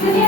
Thank yeah. you.